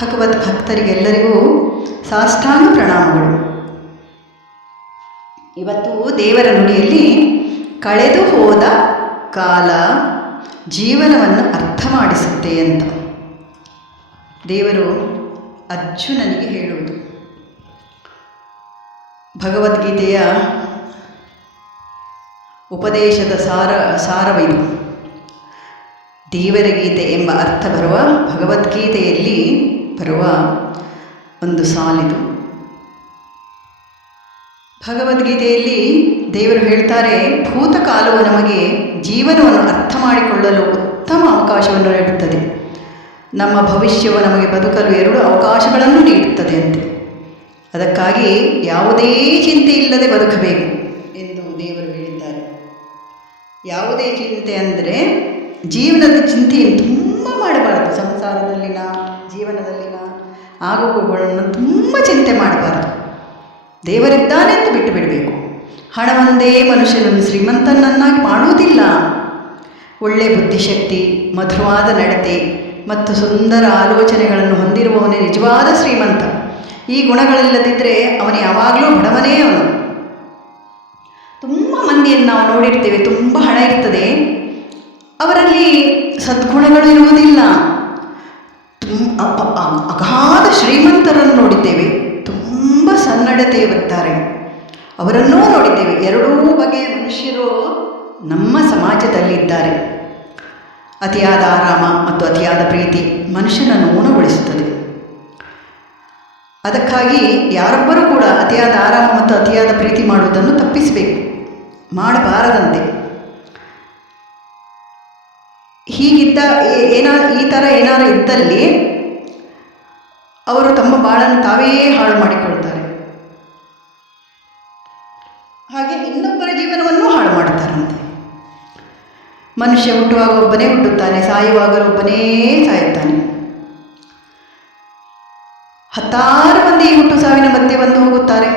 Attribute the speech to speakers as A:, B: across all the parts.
A: ಭಗವದ್ ಭಕ್ತರಿಗೆಲ್ಲರಿಗೂ ಸಾಷ್ಟಾಂಗ ಪ್ರಣಾಮಗಳು. ಇವತ್ತು ದೇವರ ನುಡಿಯಲ್ಲಿ ಕಳೆದು ಹೋದ ಕಾಲ ಜೀವನವನ್ನು ಅರ್ಥ ಮಾಡಿಸುತ್ತೆ ಅಂತ. ದೇವರು ಅರ್ಜುನನಿಗೆ ಹೇಳುವುದು. ಭಗವದ್ಗೀತೆಯ ಉಪದೇಶದ ಸಾರ ಸಾರವಿದು ದೇವರ ಗೀತೆ ಎಂಬ ಅರ್ಥ ಬರುವ ಭಗವದ್ಗೀತೆಯಲ್ಲಿ ಬರುವ ಒಂದು ಸಾಲಿದು. ಭಗವದ್ಗೀತೆಯಲ್ಲಿ ದೇವರು ಹೇಳ್ತಾರೆ, ಭೂತಕಾಲವು ನಮಗೆ ಜೀವನವನ್ನು ಅರ್ಥ ಮಾಡಿಕೊಳ್ಳಲು ಉತ್ತಮ ಅವಕಾಶವನ್ನು ನೀಡುತ್ತದೆ. ನಮ್ಮ ಭವಿಷ್ಯವು ನಮಗೆ ಬದುಕಲು ಎರಡು ಅವಕಾಶಗಳನ್ನು ನೀಡುತ್ತದೆ ಅಂತೆ ಅದಕ್ಕಾಗಿ ಯಾವುದೇ ಚಿಂತೆ ಇಲ್ಲದೆ ಬದುಕಬೇಕು ಎಂದು ದೇವರು ಹೇಳಿದ್ದಾರೆ. ಯಾವುದೇ ಚಿಂತೆ ಅಂದರೆ ಜೀವನದ ಚಿಂತೆಯನ್ನು ತುಂಬ ಮಾಡಬಾರದು. ಸಂಸಾರದಲ್ಲಿನ, ಜೀವನದಲ್ಲಿನ ಆಗುಗಳನ್ನು ತುಂಬ ಚಿಂತೆ ಮಾಡಬಾರದು. ದೇವರಿದ್ದಾನೆ ಅಂತ ಬಿಟ್ಟು ಬಿಡಬೇಕು. ಹಣವೊಂದೇ ಮನುಷ್ಯನನ್ನು ಶ್ರೀಮಂತನನ್ನಾಗಿ ಮಾಡುವುದಿಲ್ಲ. ಒಳ್ಳೆ ಬುದ್ಧಿಶಕ್ತಿ, ಮಧುರವಾದ ನಡತೆ ಮತ್ತು ಸುಂದರ ಆಲೋಚನೆಗಳನ್ನು ಹೊಂದಿರುವವನೇ ನಿಜವಾದ ಶ್ರೀಮಂತ. ಈ ಗುಣಗಳಿಲ್ಲದಿದ್ದರೆ ಅವನು ಯಾವಾಗಲೂ ಬಡವನೇ ಅವನು. ತುಂಬ ಮಂದಿಯನ್ನು ನಾವು ನೋಡಿರ್ತೇವೆ, ತುಂಬ ಹಣ ಇರ್ತದೆ. ಅವರಲ್ಲಿ ಸದ್ಗುಣಗಳು ಇರುವುದಿಲ್ಲ. ತುಂಬ ಅಗಾಧ ಶ್ರೀಮಂತರನ್ನು ನೋಡಿದ್ದೇವೆ. ತುಂಬ ಸನ್ನಡತೆಯವರು ಅವರನ್ನೂ ನೋಡಿದ್ದೇವೆ. ಎರಡೂ ಬಗೆಯ ಮನುಷ್ಯರು ನಮ್ಮ ಸಮಾಜದಲ್ಲಿದ್ದಾರೆ ಅತಿಯಾದ ಆರಾಮ ಮತ್ತು ಅತಿಯಾದ ಪ್ರೀತಿ ಮನುಷ್ಯನನ್ನು ಉಣಗೊಳಿಸುತ್ತದೆ ಅದಕ್ಕಾಗಿ ಯಾರೊಬ್ಬರೂ ಕೂಡ ಅತಿಯಾದ ಆರಾಮ ಮತ್ತು ಅತಿಯಾದ ಪ್ರೀತಿ ಮಾಡುವುದನ್ನು ತಪ್ಪಿಸಬೇಕು. ಮಾಡಬಾರದಂತೆ. ಹೀಗಿದ್ದ ಏನಾ ಈ ಥರ ಏನಾರು ಇದ್ದಲ್ಲಿ ಅವರು ತಮ್ಮ ಬಾಳನ್ನು ತಾವೇ ಹಾಳು ಮಾಡಿಕೊಳ್ತಾರೆ. ಮನುಷ್ಯ ಹುಟ್ಟುವಾಗ ಒಬ್ಬನೇ ಹುಟ್ಟುತ್ತಾನೆ, ಸಾಯುವಾಗಲೂ ಒಬ್ಬನೇ ಸಾಯುತ್ತಾನೆ. ಹತ್ತಾರು ಮಂದಿ ಹುಟ್ಟು ಸಾವಿನ ಮಧ್ಯೆ ಬಂದು ಹೋಗುತ್ತಾರೆ.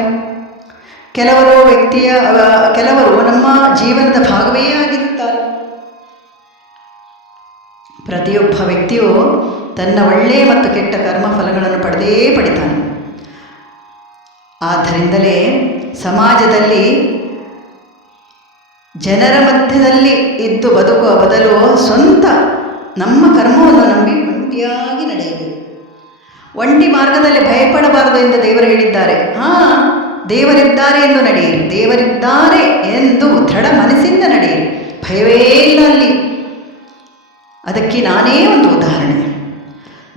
A: ಕೆಲವರು ವ್ಯಕ್ತಿಯ ಕೆಲವರು ನಮ್ಮ ಜೀವನದ ಭಾಗವೇ ಆಗಿರುತ್ತಾರೆ. ಪ್ರತಿಯೊಬ್ಬ ವ್ಯಕ್ತಿಯು ತನ್ನ ಒಳ್ಳೆಯ ಮತ್ತು ಕೆಟ್ಟ ಕರ್ಮ ಫಲಗಳನ್ನು ಪಡೆದೇ ಪಡಿತಾನೆ. ಆದ್ದರಿಂದಲೇ ಸಮಾಜದಲ್ಲಿ ಜನರ ಮಧ್ಯದಲ್ಲಿ ಇದ್ದು ಬದುಕುವ ಬದಲು ಸ್ವಂತ ನಮ್ಮ ಕರ್ಮವನ್ನು ನಂಬಿ ಒಂಟಿಯಾಗಿ ನಡೆಯಬೇಕು. ಒಂಟಿ ಮಾರ್ಗದಲ್ಲಿ ಭಯಪಡಬಾರದು ಎಂದು ದೇವರು ಹೇಳಿದ್ದಾರೆ. ಹಾಂ, ದೇವರಿದ್ದಾರೆ ಎಂದು ನಡೆಯಿರಿ. ದೇವರಿದ್ದಾರೆ ಎಂದು ದೃಢ ಮನಸ್ಸಿಂದ ನಡೆಯಿರಿ. ಭಯವೇ ಇಲ್ಲ ಅಲ್ಲಿ. ಅದಕ್ಕೆ ನಾನೇ ಒಂದು ಉದಾಹರಣೆ.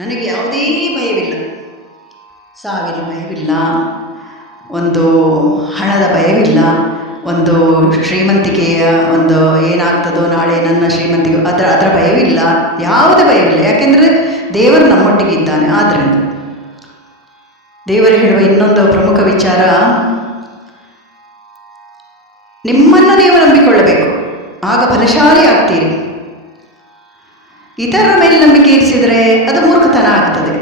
A: ನನಗೆ ಯಾವುದೇ ಭಯವಿಲ್ಲ. ಸಾವಿನ ಭಯವಿಲ್ಲ. ಒಂದು ಹಣದ ಭಯವಿಲ್ಲ. ಒಂದು ಶ್ರೀಮಂತಿಕೆಯ ಒಂದು ಏನಾಗ್ತದೋ ನಾಳೆ ನನ್ನ ಶ್ರೀಮಂತಿಕೆ ಅದರ ಅದರ ಭಯವಿಲ್ಲ ಯಾವುದೇ ಭಯವಿಲ್ಲ ಯಾಕೆಂದರೆ ದೇವರು ನಮ್ಮೊಟ್ಟಿಗೆ ಇದ್ದಾನೆ. ಆದ್ದರಿಂದ ದೇವರು ಹೇಳುವ ಇನ್ನೊಂದು ಪ್ರಮುಖ ವಿಚಾರ, ನಿಮ್ಮನ್ನು ನೀವು ನಂಬಿಕೊಳ್ಳಬೇಕು. ಆಗ ಫಲಶಾಲಿ ಆಗ್ತೀರಿ. ಇತರರ ಮೇಲೆ ನಂಬಿಕೆ ಇರಿಸಿದರೆ ಅದು ಮೂರ್ಖತನ ಆಗ್ತದೆ.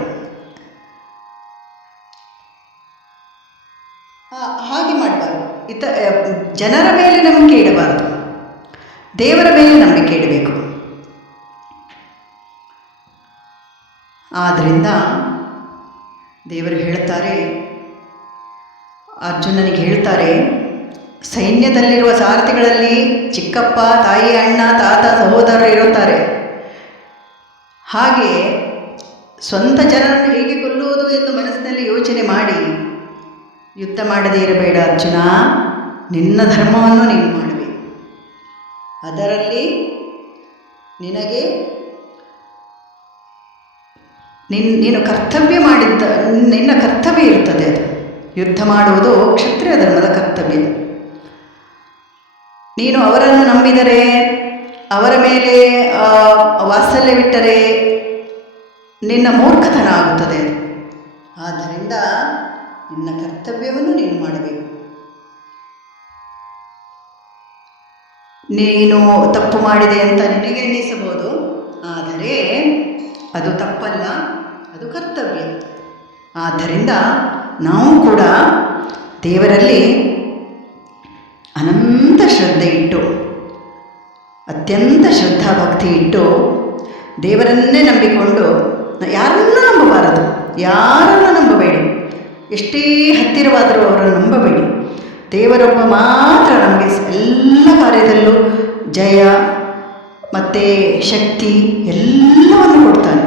A: ಹಾಗೆ ಮಾಡಬಾರ್ದು. ಇತ ಜನರ ಮೇಲೆ ನಂಬಿಕೆ ಇಡಬಾರದು. ದೇವರ ಮೇಲೆ ನಂಬಿಕೆ ಇಡಬೇಕು. ಆದ್ದರಿಂದ ದೇವರು ಹೇಳ್ತಾರೆ, ಅರ್ಜುನನಿಗೆ ಹೇಳ್ತಾರೆ, ಸೈನ್ಯದಲ್ಲಿರುವ ಸಾರಥಿಗಳಲ್ಲಿ ಚಿಕ್ಕಪ್ಪ, ತಾಯಿ, ಅಣ್ಣ, ತಾತ, ಸಹೋದರರು ಇರುತ್ತಾರೆ. ಹಾಗೆ ಸ್ವಂತ ಜನರನ್ನು ಹೇಗೆ ಕೊಲ್ಲುವುದು ಎಂದು ಮನಸ್ಸಿನಲ್ಲಿ ಯೋಚನೆ ಮಾಡಿ ಯುದ್ಧ ಮಾಡದೇ ಇರಬೇಡ ಅರ್ಜುನ. ನಿನ್ನ ಧರ್ಮವನ್ನು ನೀನು ಮಾಡಬೇಕು ಅದರಲ್ಲಿ ನಿನಗೆ ನಿನ್, ನೀನು ಕರ್ತವ್ಯ ಮಾಡಿದ್ದ, ನಿನ್ನ ಕರ್ತವ್ಯ ಇರ್ತದೆ ಅದು. ಯುದ್ಧ ಮಾಡುವುದು ಕ್ಷತ್ರಿಯ ಧರ್ಮದ ಕರ್ತವ್ಯ. ನೀನು ಅವರನ್ನು ನಂಬಿದರೆ, ಅವರ ಮೇಲೆ ವಾತ್ಸಲ್ಯವಿಟ್ಟರೆ ನಿನ್ನ ಮೂರ್ಖತನ ಆಗುತ್ತದೆ. ಆದ್ದರಿಂದ ನಿನ್ನ ಕರ್ತವ್ಯವನ್ನು ನೀನು ಮಾಡಬೇಕು. ನೀನು ತಪ್ಪು ಮಾಡಿದೆ ಅಂತ ನಿನಗೆ ಎನ್ನಿಸಬಹುದು. ಆದರೆ ಅದು ತಪ್ಪಲ್ಲ, ಅದು ಕರ್ತವ್ಯ. ಆದ್ದರಿಂದ ನಾವು ಕೂಡ ದೇವರಲ್ಲಿ ಅನಂತ ಶ್ರದ್ಧೆ ಇಟ್ಟು, ಅತ್ಯಂತ ಶ್ರದ್ಧಾ ಭಕ್ತಿ ಇಟ್ಟು ದೇವರನ್ನೇ ನಂಬಿಕೊಂಡು, ಯಾರನ್ನ ನಂಬಬಾರದು. ಯಾರನ್ನ ನಂಬಬೇಡಿ. ಎಷ್ಟೇ ಹತ್ತಿರವಾದರೂ ಅವರನ್ನು ನಂಬಬೇಡಿ. ದೇವರೊಬ್ಬ ಮಾತ್ರ ನಮಗೆ ಎಲ್ಲ ಕಾರ್ಯದಲ್ಲೂ ಜಯ ಮತ್ತು ಶಕ್ತಿ ಎಲ್ಲವನ್ನು ಕೊಡ್ತಾನೆ.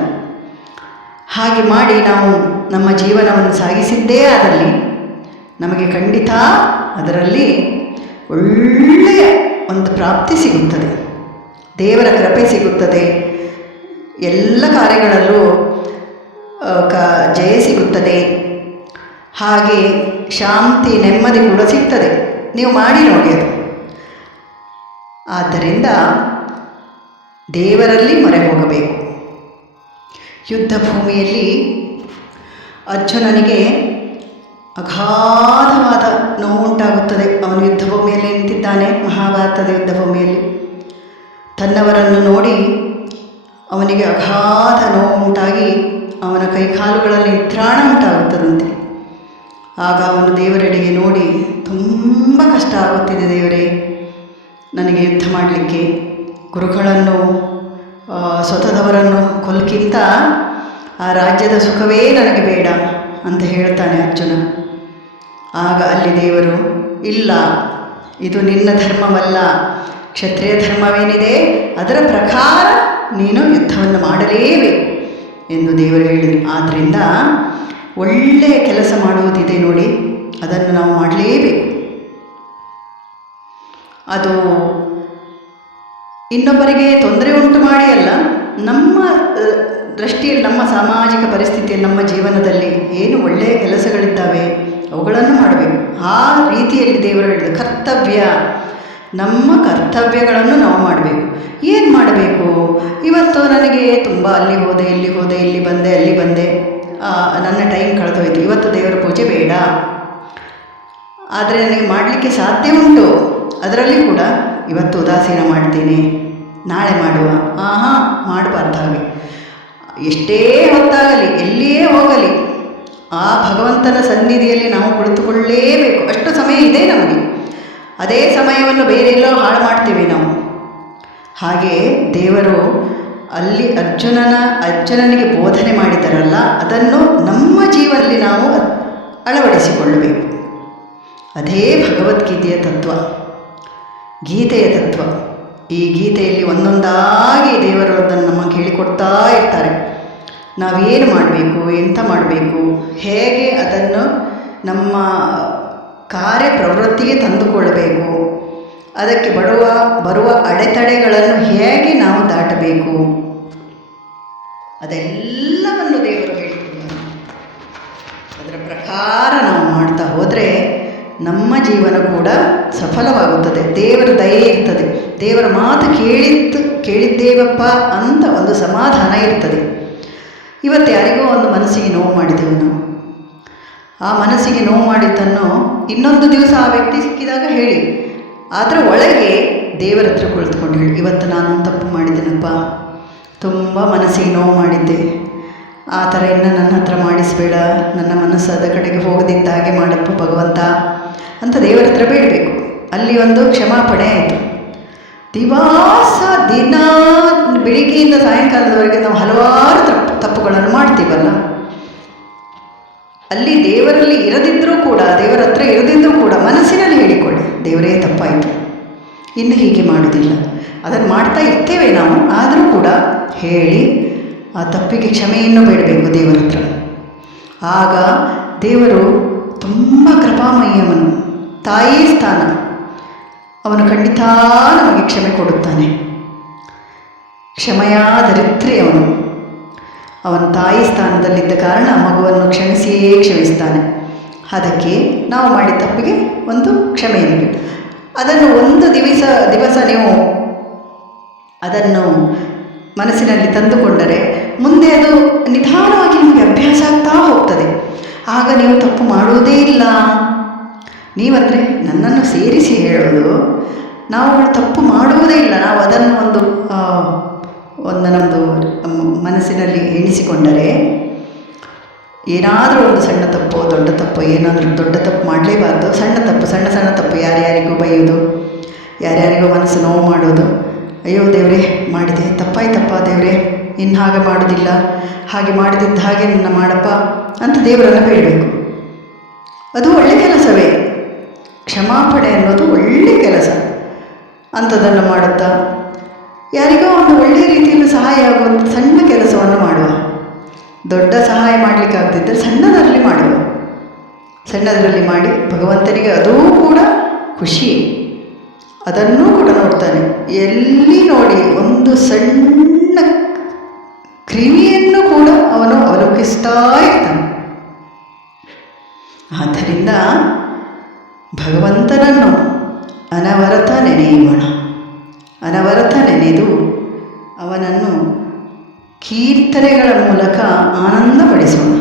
A: ಹಾಗೆ ಮಾಡಿ ನಾವು ನಮ್ಮ ಜೀವನವನ್ನು ಸಾಗಿಸಿದ್ದೇ ಆದಲ್ಲಿ ನಮಗೆ ಖಂಡಿತ ಅದರಲ್ಲಿ ಒಳ್ಳೆಯ ಒಂದು ಪ್ರಾಪ್ತಿ ಸಿಗುತ್ತದೆ. ದೇವರ ಕೃಪೆ ಸಿಗುತ್ತದೆ. ಎಲ್ಲ ಕಾರ್ಯಗಳಲ್ಲೂ ಕ, ಜಯ ಸಿಗುತ್ತದೆ. ಹಾಗೆ ಶಾಂತಿ, ನೆಮ್ಮದಿ ಕೂಡ ಸಿಗ್ತದೆ. ನೀವು ಮಾಡಿ ನೋಡಿ ಅದು. ಆದ್ದರಿಂದ ದೇವರಲ್ಲಿ ಮೊರೆ ಹೋಗಬೇಕು. ಯುದ್ಧ ಭೂಮಿಯಲ್ಲಿ ಅರ್ಜುನನಿಗೆ ಅಗಾಧವಾದ ನೋವುಂಟಾಗುತ್ತದೆ ಅವನು ಯುದ್ಧ ಭೂಮಿಯಲ್ಲಿ ನಿಂತಿದ್ದಾನೆ, ಮಹಾಭಾರತದ ಯುದ್ಧ ಭೂಮಿಯಲ್ಲಿ. ತನ್ನವರನ್ನು ನೋಡಿ ಅವನಿಗೆ ಅಗಾಧ ನೋವು ಉಂಟಾಗಿ ಅವನ ಕೈಕಾಲುಗಳಲ್ಲಿ ನಿತ್ರಾಣ ಉಂಟಾಗುತ್ತದಂತೆ. ಆಗ ಅವನು ದೇವರೆಡೆಗೆ ನೋಡಿ, ತುಂಬ ಕಷ್ಟ ಆಗುತ್ತಿದೆ ದೇವರೇ, ನನಗೆ ಯುದ್ಧ ಮಾಡಲಿಕ್ಕೆ. ಗುರುಗಳನ್ನು ಸ್ವತದವರನ್ನು ಕೊಲ್ಕಿಂತ ಆ ರಾಜ್ಯದ ಸುಖವೇ ನನಗೆ ಬೇಡ, ಅಂತ ಹೇಳ್ತಾನೆ ಅರ್ಜುನ. ಆಗ ಅಲ್ಲಿ ದೇವರು, ಇಲ್ಲ, ಇದು ನಿನ್ನ ಧರ್ಮವಲ್ಲ. ಕ್ಷತ್ರಿಯ ಧರ್ಮವೇನಿದೆ, ಅದರ ಪ್ರಕಾರ ನೀನು ಯುದ್ಧವನ್ನು ಮಾಡಲೇಬೇಕು, ಎಂದು ದೇವರು ಹೇಳಿದರು ಆದ್ದರಿಂದ ಒಳ್ಳೆಯ ಕೆಲಸ ಮಾಡುವುದಿದೆ ನೋಡಿ, ಅದನ್ನು ನಾವು ಮಾಡಲೇಬೇಕು. ಅದು ಇನ್ನೊಬ್ಬರಿಗೆ ತೊಂದರೆ ಉಂಟು ಮಾಡಿ ಅಲ್ಲ, ನಮ್ಮ ದೃಷ್ಟಿಯಲ್ಲಿ, ನಮ್ಮ ಸಾಮಾಜಿಕ ಪರಿಸ್ಥಿತಿಯಲ್ಲಿ ನಮ್ಮ ಜೀವನದಲ್ಲಿ ಏನು ಒಳ್ಳೆಯ ಕೆಲಸಗಳಿದ್ದಾವೆ, ಅವುಗಳನ್ನು ಮಾಡಬೇಕು. ಆ ರೀತಿಯಲ್ಲಿ ದೇವರು ಹೇಳಿದ ಕರ್ತವ್ಯ, ನಮ್ಮ ಕರ್ತವ್ಯಗಳನ್ನು ನಾವು ಮಾಡಬೇಕು. ಏನು ಮಾಡಬೇಕು? ಇವತ್ತು ನನಗೆ ತುಂಬ ಅಲ್ಲಿ ಹೋದೆ, ಇಲ್ಲಿ ಹೋದೆ ಪೂಜೆ ಬೇಡ. ಆದರೆ ನನಗೆ ಮಾಡಲಿಕ್ಕೆ ಸಾಧ್ಯ ಉಂಟು. ಅದರಲ್ಲಿ ಕೂಡ ಇವತ್ತು ಉದಾಸೀನ ಮಾಡ್ತೀನಿ. ನಾಳೆ ಮಾಡುವ. ಆಹಾ, ಮಾಡಬಾರ್ದು ಹಾಗೆ. ಎಷ್ಟೇ ಹೊತ್ತಾಗಲಿ, ಎಲ್ಲಿಯೇ ಹೋಗಲಿ, ಆ ಭಗವಂತನ ಸನ್ನಿಧಿಯಲ್ಲಿ ನಾವು ಕುಳಿತುಕೊಳ್ಳೇಬೇಕು. ಅಷ್ಟು ಸಮಯ ಇದೆ ನಮಗೆ. ಅದೇ ಸಮಯವನ್ನು ಬೇರೆ ಎಲ್ಲೋ ಹಾಳು ಮಾಡ್ತೀವಿ ನಾವು. ಹಾಗೆ ದೇವರು ಅಲ್ಲಿ ಅರ್ಜುನನ, ಅರ್ಜುನನಿಗೆ ಬೋಧನೆ ಮಾಡಿದ್ದಾರಲ್ಲ ಅದನ್ನು ನಮ್ಮ ಜೀವನದಲ್ಲಿ ನಾವು ಅಳವಡಿಸಿಕೊಳ್ಳಬೇಕು. ಅದೇ ಭಗವದ್ಗೀತೆಯ ತತ್ವ. ಗೀತೆಯ ತತ್ವ. ಈ ಗೀತೆಯಲ್ಲಿ ಒಂದೊಂದಾಗಿ ದೇವರು ಅದನ್ನು ನಮಗೆ ಹೇಳಿಕೊಡ್ತಾ ಇರ್ತಾರೆ. ನಾವೇನು ಮಾಡಬೇಕು, ಎಂತ ಮಾಡಬೇಕು, ಹೇಗೆ ಅದನ್ನು ನಮ್ಮ ಕಾರ್ಯ ಪ್ರವೃತ್ತಿಗೆ ತಂದುಕೊಳ್ಳಬೇಕು ಅದಕ್ಕೆ ಬರುವ ಬರುವ ಅಡೆತಡೆಗಳನ್ನು ಹೇಗೆ ನಾವು ದಾಟಬೇಕು, ಅದೆಲ್ಲವನ್ನು ಅದರ ಪ್ರಕಾರ ನಾವು ಮಾಡ್ತಾ ಹೋದರೆ ನಮ್ಮ ಜೀವನ ಕೂಡ ಸಫಲವಾಗುತ್ತದೆ. ದೇವರ ದಯೆ ಇರ್ತದೆ. ದೇವರ ಮಾತು ಕೇಳಿತ್ತು ಕೇಳಿದ್ದೇವಪ್ಪ ಅಂತ ಒಂದು ಸಮಾಧಾನ ಇರ್ತದೆ. ಇವತ್ತು ಯಾರಿಗೋ ಒಂದು ಮನಸ್ಸಿಗೆ ನೋವು ಮಾಡಿದ್ದೇವೆ ನಾವು. ಆ ಮನಸ್ಸಿಗೆ ನೋವು ಮಾಡಿದ್ದನ್ನು ಇನ್ನೊಂದು ದಿವಸ ಆ ವ್ಯಕ್ತಿ ಸಿಕ್ಕಿದಾಗ ಹೇಳಿ. ಅದರ ಒಳಗೆ ದೇವರ ಹತ್ರ ಕುಳಿತುಕೊಂಡು ಹೇಳಿ. ಇವತ್ತು ನಾನು ತಪ್ಪು ಮಾಡಿದ್ದೇನಪ್ಪ. ತುಂಬ ಮನಸ್ಸಿಗೆ ನೋವು ಮಾಡಿದ್ದೆ. ಆ ಥರ ಇನ್ನು ನನ್ನ ಹತ್ರ ಮಾಡಿಸಬೇಡ ನನ್ನ ಮನಸ್ಸು ಅದ ಕಡೆಗೆ ಹೋಗದಿದ್ದ ಹಾಗೆ ಮಾಡಪ್ಪ ಭಗವಂತ. ಅಂತ ದೇವರ ಹತ್ರ ಬೇಡಬೇಕು. ಅಲ್ಲಿ ಒಂದು ಕ್ಷಮಾಪಣೆ ಆಯಿತು. ದಿವಾಸ ದಿನ ಬೆಳಿಗ್ಗೆಯಿಂದ ಸಾಯಂಕಾಲದವರೆಗೆ ನಾವು ಹಲವಾರು ತಪ್ಪು ತಪ್ಪುಗಳನ್ನು ಮಾಡ್ತೀವಲ್ಲ. ಅಲ್ಲಿ ದೇವರಲ್ಲಿ ಇರದಿದ್ದರೂ ಕೂಡ, ದೇವರ ಹತ್ರ ಇರದಿದ್ದರೂ ಕೂಡ ಮನಸ್ಸಿನಲ್ಲಿ ಹೇಳಿಕೊಳ್ಳಿ, ದೇವರೇ ತಪ್ಪಾಯಿತು. ಇನ್ನು ಹೀಗೆ ಮಾಡೋದಿಲ್ಲ ಅದನ್ನು ಮಾಡ್ತಾ ಇರ್ತೇವೆ ನಾವು. ಆದರೂ ಕೂಡ ಹೇಳಿ ಆ ತಪ್ಪಿಗೆ ಕ್ಷಮೆಯನ್ನು ಬೇಡಬೇಕು ದೇವರ ಹತ್ರ. ಆಗ ದೇವರು ತುಂಬ ಕೃಪಾಮಯ್ಯವನು ತಾಯಿ ಸ್ಥಾನ. ಅವನು ಖಂಡಿತ ನಮಗೆ ಕ್ಷಮೆ ಕೊಡುತ್ತಾನೆ. ಕ್ಷಮೆಯ ದರಿದ್ರಿ ಅವನು. ಅವನ ತಾಯಿ ಸ್ಥಾನದಲ್ಲಿದ್ದ ಕಾರಣ ಮಗುವನ್ನು ಕ್ಷಮಿಸಿಯೇ ಕ್ಷಮಿಸ್ತಾನೆ. ಅದಕ್ಕೆ ನಾವು ಮಾಡಿದ ತಪ್ಪಿಗೆ ಒಂದು ಕ್ಷಮೆಯನ್ನು ಬಿಡು ಅದನ್ನು ಒಂದು ದಿವಸ ದಿವಸ ನೀವು ಅದನ್ನು ಮನಸ್ಸಿನಲ್ಲಿ ತಂದುಕೊಂಡರೆ ಮುಂದೆ ಅದು ನಿಧಾನವಾಗಿ ನಿಮಗೆ ಅಭ್ಯಾಸ ಆಗ್ತಾ ಹೋಗ್ತದೆ. ಆಗ ನೀವು ತಪ್ಪು ಮಾಡುವುದೇ ಇಲ್ಲ. ನೀವಂದರೆ ನನ್ನನ್ನು ಸೇರಿಸಿ ಹೇಳೋದು, ನಾವು ತಪ್ಪು ಮಾಡುವುದೇ ಇಲ್ಲ. ನಾವು ಅದನ್ನು ಒಂದು ಒಂದು ನಮ್ಮದು ಮನಸ್ಸಿನಲ್ಲಿ ಎಣಿಸಿಕೊಂಡರೆ ಏನಾದರೂ ಒಂದು ಸಣ್ಣ ತಪ್ಪು, ದೊಡ್ಡ ತಪ್ಪು, ಏನಾದರೂ ದೊಡ್ಡ ತಪ್ಪು ಮಾಡಲೇಬಾರ್ದು. ಸಣ್ಣ ತಪ್ಪು, ಸಣ್ಣ ಸಣ್ಣ ತಪ್ಪು ಯಾರ್ಯಾರಿಗೂ ಬೈಯೋದು, ಯಾರ್ಯಾರಿಗೂ ಮನಸ್ಸು ನೋವು ಮಾಡೋದು. ಅಯ್ಯೋ ದೇವರೇ, ಮಾಡಿದೆ, ತಪ್ಪಾಯ್ತಪ್ಪ ದೇವರೇ. ಇನ್ನು ಹಾಗೆ ಮಾಡೋದಿಲ್ಲ. ಹಾಗೆ ಮಾಡಿದಿದ್ದ ಹಾಗೆ ನನ್ನ ಮಾಡಪ್ಪ ಅಂತ ದೇವರನ್ನು ಬೇಡಬೇಕು. ಅದು ಒಳ್ಳೆ ಕೆಲಸವೇ. ಕ್ಷಮಾಪಣೆ ಅನ್ನೋದು ಒಳ್ಳೆ ಕೆಲಸ. ಅಂಥದ್ದನ್ನು ಮಾಡುತ್ತಾ? ಯಾರಿಗೋ ಒಂದು ಒಳ್ಳೆಯ ರೀತಿಯಲ್ಲಿ ಸಹಾಯ ಆಗುವಂಥ ಸಣ್ಣ ಕೆಲಸವನ್ನು ಮಾಡುವ. ದೊಡ್ಡ ಸಹಾಯ ಮಾಡಲಿಕ್ಕಾಗ್ತಿದ್ದರೆ ಸಣ್ಣದರಲ್ಲಿ ಮಾಡುವ. ಸಣ್ಣದರಲ್ಲಿ ಮಾಡಿ ಭಗವಂತನಿಗೆ ಅದೂ ಕೂಡ ಖುಷಿ. ಅದನ್ನೂ ಕೂಡ ನೋಡ್ತಾನೆ. ಎಲ್ಲಿ ನೋಡಿ ಒಂದು ಸಣ್ಣ ಕ್ರಿಮಿಯನ್ನು ಕೂಡ ಅವನು ಅವಲೋಕಿಸ್ತಾ ಇರ್ತಾನೆ ಆದ್ದರಿಂದ ಭಗವಂತನನ್ನು ಅನವರತ ನೆನೆಯೋಣ ಅನವರತ ನೆನೆದು ಅವನನ್ನು ಕೀರ್ತನೆಗಳ ಮೂಲಕ ಆನಂದಪಡಿಸೋಣ.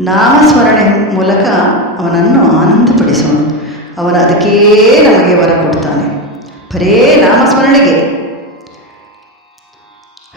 A: ನಾಮಸ್ಮರಣೆ ಮೂಲಕ ಅವನನ್ನು ಆನಂದಪಡಿಸೋಣ. ಅವನು ಅದಕ್ಕೇ ನಮಗೆ ವರ ಕೊಡ್ತಾನೆ. ಬರೇ ನಾಮಸ್ಮರಣೆಗೆ.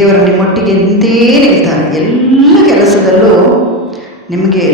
A: ದೇವರು ನಿಮ್ಮೊಟ್ಟಿಗೆ ನಿಂತೇ ನಿಲ್ತಾರೆ ಎಲ್ಲ ಕೆಲಸದಲ್ಲೂ ನಿಮಗೆ